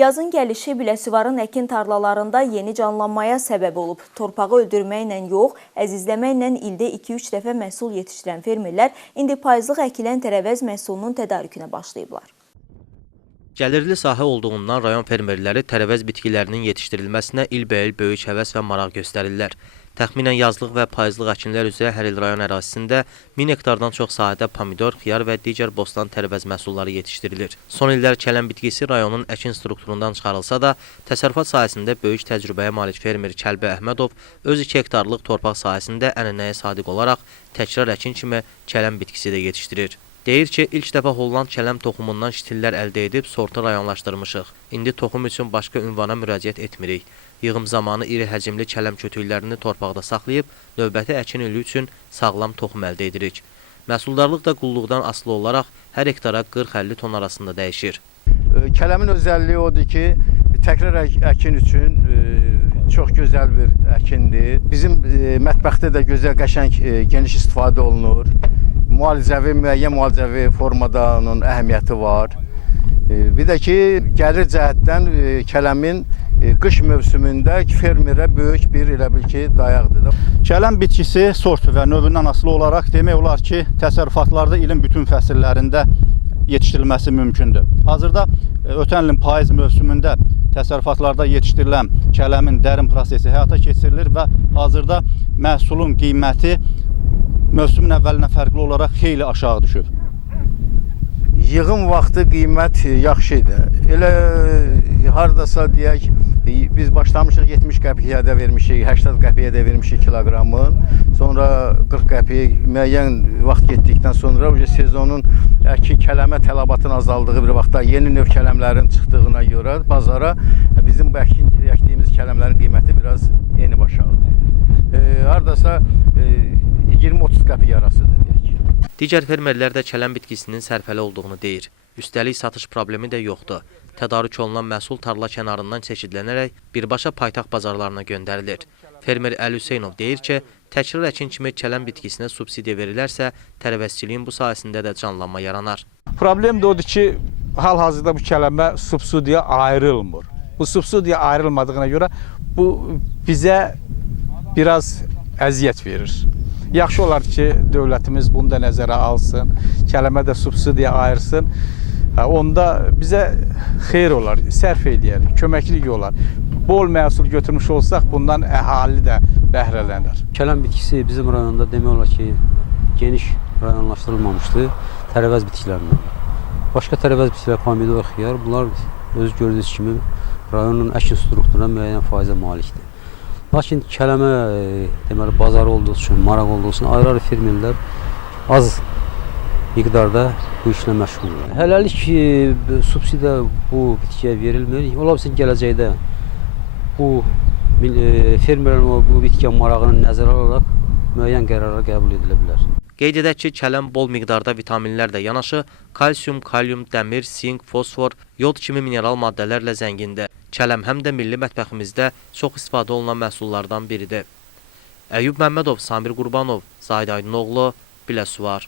Yazın gəlişi Biləsuvarın əkin tarlalarında yeni canlanmaya səbəb olub. Torpağı öldürməklə yox, əzizləməklə ildə 2-3 dəfə məhsul yetişdirən fermerlər indi payızlıq əkilən tərəvəz məhsulunun tədarükünə başlayıblar. Gəlirli sahə olduğundan rayon fermerləri tərəvəz bitkilərinin yetişdirilməsinə ilbəil böyük həvəs və maraq göstərirlər. Təxminən yazlıq və payızlıq əkinlər üzrə hər il rayon ərazisində 1000 hektardan çox sahədə pomidor, xiyar və digər bostan tərəvəz məhsulları yetişdirilir. Son illər kələm bitkisi rayonun əkin strukturundan çıxarılsa da, təsərrüfat sahəsində böyük təcrübəyə malik fermer Kəlbi Əhmədov öz 2 hektarlıq torpaq sahəsində ənənəyə sadiq olaraq təkrar əkin kimi kələm bitkisi də yetişdirir. Deyir ki, ilk dəfə Holland kələm toxumundan şitillər əldə edib sortu rayonlaşdırmışıq. İndi toxum üçün başqa ünvana müraciət etmirik. Yığım zamanı iri həcmli kələm kötüklərini torpaqda saxlayıb, növbəti əkin ili üçün sağlam toxum əldə edirik. Məhsuldarlıq da qulluqdan asılı olaraq hər hektara 40-50 ton arasında dəyişir. Kələmin özəlliyi odur ki, təkrar əkin üçün çox gözəl bir əkindir. Bizim mətbəxdə də gözəl, qəşəng, geniş istifadə olunur. Müəyyən müalicəvi formada onun əhəmiyyəti var. Bir də ki, gəlir cəhətdən kələmin qış mövsümündə fermerə böyük bir elə bil ki, dayaqdır. Kələm bitkisi sort və növündən asılı olaraq demək olar ki, təsərrüfatlarda ilin bütün fəsillərində yetişdirilməsi mümkündür. Hazırda ötən ilin payız mövsümündə təsərrüfatlarda yetişdirilən kələmin dərin prosesi həyata keçirilir və hazırda məhsulun qiyməti mövsümün əvvəlinə fərqli olaraq xeyli aşağı düşüb. Yığım vaxtı qiymət yaxşı idi. Elə hardasa deyək, biz başlamışıq 70 qəpiyə də vermişik, 80 qəpiyə də vermişik kiloqramın. Sonra 40 qəpiyə müəyyən vaxt getdikdən sonra sezonun kələmə tələbatın azaldığı bir vaxtda yeni növ kələmlərin çıxdığına görə bazara bizim bu əkdiyimiz kələmlərin qiyməti biraz eni başadır. Hardasa 20-30 qəpiyə arasıdır deyək. Digər fermerlər də kələm bitkisinin sərfəli olduğunu deyir. Üstəlik satış problemi də yoxdur. Tədarük olunan məhsul tarla kənarından çeşidlənərək birbaşa paytaxt bazarlarına göndərilir. Fermer Əli Hüseynov deyir ki, təkrar əkin kimi kələm bitkisinə subsidiya verilərsə, tərəvəzçiliyin bu sahəsində də canlanma yaranar. Problem də odur ki, hal-hazırda bu kələmə subsidiya ayrılmır. Bu subsidiya ayrılmadığına görə bu bizə biraz əziyyət verir. Yaxşı olar ki, dövlətimiz bunu da nəzərə alsın, kələmə də subsidiya ayırsın. Onda bizə xeyir olar, sərf eləyər, köməklik olar. Bol məhsul götürmüş olsaq, bundan əhali də bəhrələnər. Kələm bitkisi bizim rayonda demək olar ki, geniş rayonlaşdırılmamışdı tərəvəz bitkilərindən. Başqa tərəvəz bitkilər, pomidor, xiyar, bunlar özü gördüyünüz kimi rayonun əkin strukturuna müəyyən faizə malikdir. Lakin kələmə deməli, bazarı olduğu üçün, maraq olduğu üçün ayrı-ayrı fermerlər az miqdarda bu işlə məşğuldur. Hələlik subsidiya bu bitkiyə verilmir. Ola bilsin gələcəkdə bu fermerlərin bu bitkiyə marağını nəzərə alaraq müəyyən qərarlar qəbul edilə bilər. Qeyd edək ki, kələm bol miqdarda vitaminlər də yanaşı, kalsium, kalium, dəmir, sink, fosfor, yod kimi mineral maddələrlə zəngindir. Kələm həm də milli mətbəximizdə çox istifadə olunan məhsullardan biridir. Əyyub Məmmədov, Samir Qurbanov, Zahid Aydınoğlu, Biləsuvar.